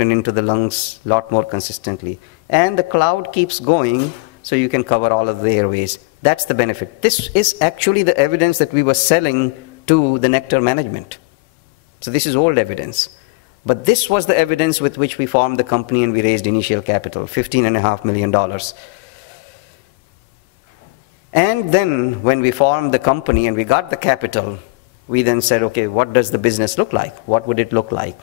into the lungs a lot more consistently. And the cloud keeps going, so you can cover all of the airways. That's the benefit. This is actually the evidence that we were selling to the nectar management. So this is old evidence. But this was the evidence with which we formed the company, and we raised initial capital, $15.5 million. And then when we formed the company and we got the capital, we then said, okay, what does the business look like? What would it look like?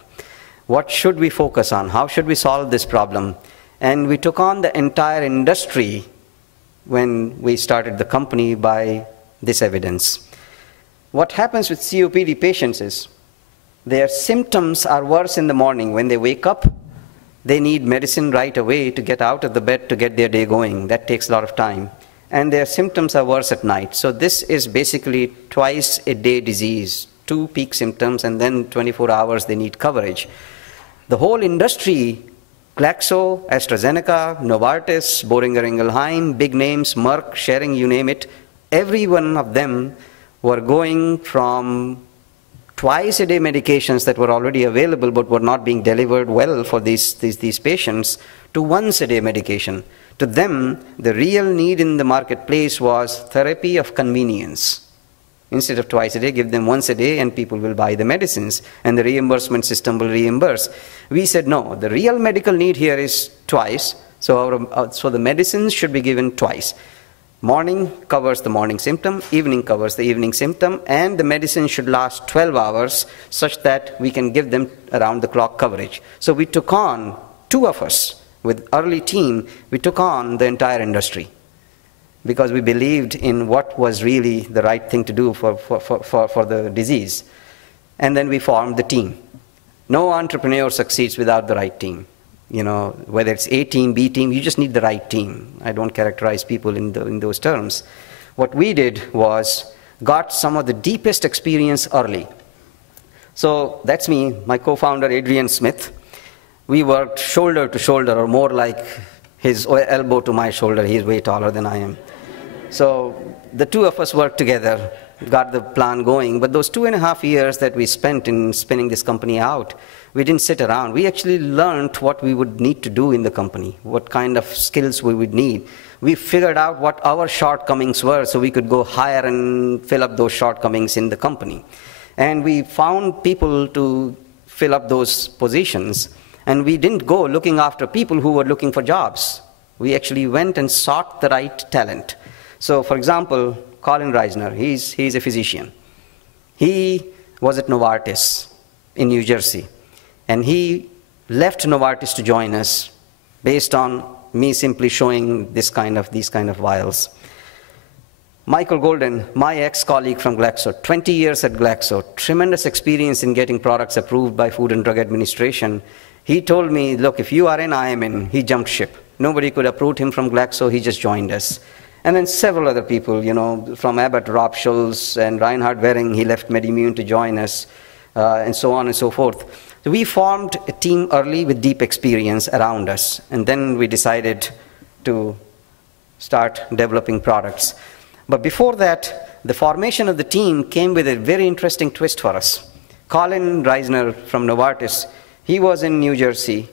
What should we focus on? How should we solve this problem? And we took on the entire industry when we started the company by this evidence. What happens with COPD patients is their symptoms are worse in the morning. When they wake up, they need medicine right away to get out of the bed to get their day going. That takes a lot of time. And their symptoms are worse at night. So this is basically twice-a-day disease, 2 peak symptoms, and then 24 hours they need coverage. The whole industry, Glaxo, AstraZeneca, Novartis, Boehringer Ingelheim, big names, Merck, Schering, you name it, every one of them were going from twice-a-day medications that were already available but were not being delivered well for these patients to once-a-day medication. To them, the real need in the marketplace was therapy of convenience. Instead of twice a day, give them once a day and people will buy the medicines and the reimbursement system will reimburse. We said, no, the real medical need here is twice, so the medicines should be given twice. Morning covers the morning symptom, evening covers the evening symptom, and the medicine should last 12 hours such that we can give them around-the-clock coverage. So we took on, 2 of us, with early team, we took on the entire industry, because we believed in what was really the right thing to do for the disease. And then we formed the team. No entrepreneur succeeds without the right team. You know, whether it's A team, B team, you just need the right team. I don't characterize people in those terms. What we did was got some of the deepest experience early. So that's me, my co-founder Emitt Smith. We worked shoulder to shoulder, or more like his elbow to my shoulder. He's way taller than I am. So the 2 of us worked together, got the plan going. But those 2.5 years that we spent in spinning this company out, we didn't sit around. We actually learned what we would need to do in the company, what kind of skills we would need. We figured out what our shortcomings were so we could go hire and fill up those shortcomings in the company. And we found people to fill up those positions. And we didn't go looking after people who were looking for jobs. We actually went and sought the right talent. So, for example, Colin Reisner, he's a physician. He was at Novartis in New Jersey. And he left Novartis to join us based on me simply showing these kind of vials. Michael Golden, my ex-colleague from Glaxo, 20 years at Glaxo, tremendous experience in getting products approved by Food and Drug Administration. He told me, look, if you are in, I am in. He jumped ship. Nobody could uproot him from Glaxo. He just joined us. And then several other people, you know, from Abbott, Rob Schulz, and Reinhard Wering, he left MedImmune to join us, and so on and so forth. So we formed a team early with deep experience around us. And then we decided to start developing products. But before that, the formation of the team came with a very interesting twist for us. Colin Reisner from Novartis, he was in New Jersey,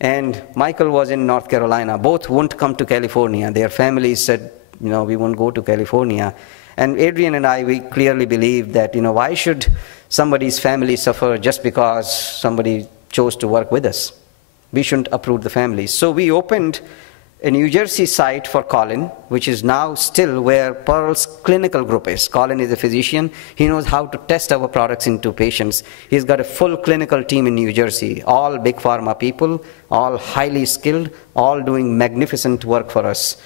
and Michael was in North Carolina. Both wouldn't come to California. Their families said, you know, we won't go to California. And Adrian and I, we clearly believed that, you know, why should somebody's family suffer just because somebody chose to work with us? We shouldn't uproot the families. So we opened a New Jersey site for Colin, which is now still where Pearl's clinical group is. Colin is a physician. He knows how to test our products into patients. He's got a full clinical team in New Jersey, all big pharma people, all highly skilled, all doing magnificent work for us.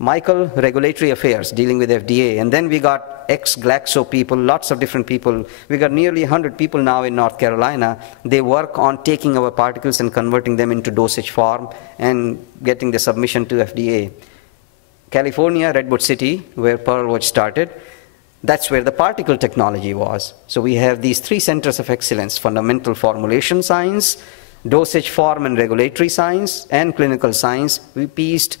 Michael, regulatory affairs, dealing with FDA. And then we got ex-Glaxo people, lots of different people. We got nearly 100 people now in North Carolina. They work on taking our particles and converting them into dosage form and getting the submission to FDA. California, Redwood City, where Pearl was started, that's where the particle technology was. So we have these 3 centers of excellence: fundamental formulation science, dosage form and regulatory science, and clinical science. We pieced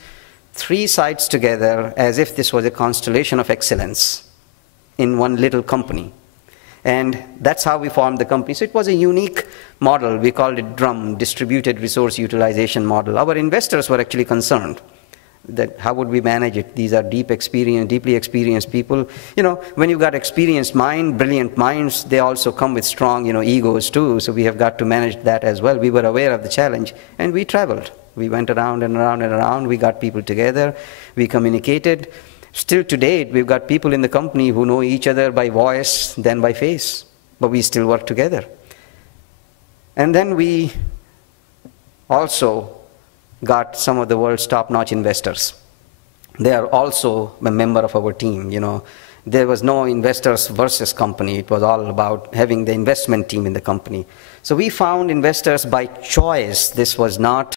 3 sites together as if this was a constellation of excellence in one little company. And that's how we formed the company. So it was a unique model. We called it DRUM, Distributed Resource Utilization Model. Our investors were actually concerned that how would we manage it? These are deeply experienced people. When you've got experienced mind, brilliant minds, they also come with strong, egos too. So we have got to manage that as well. We were aware of the challenge, and we traveled. We went around and around and around. We got people together. We communicated. Still to date, we've got people in the company who know each other by voice than by face, but we still work together. And then we also got some of the world's top-notch investors. They are also a member of our team. There was no investors versus company. It was all about having the investment team in the company. So we found investors by choice. This was not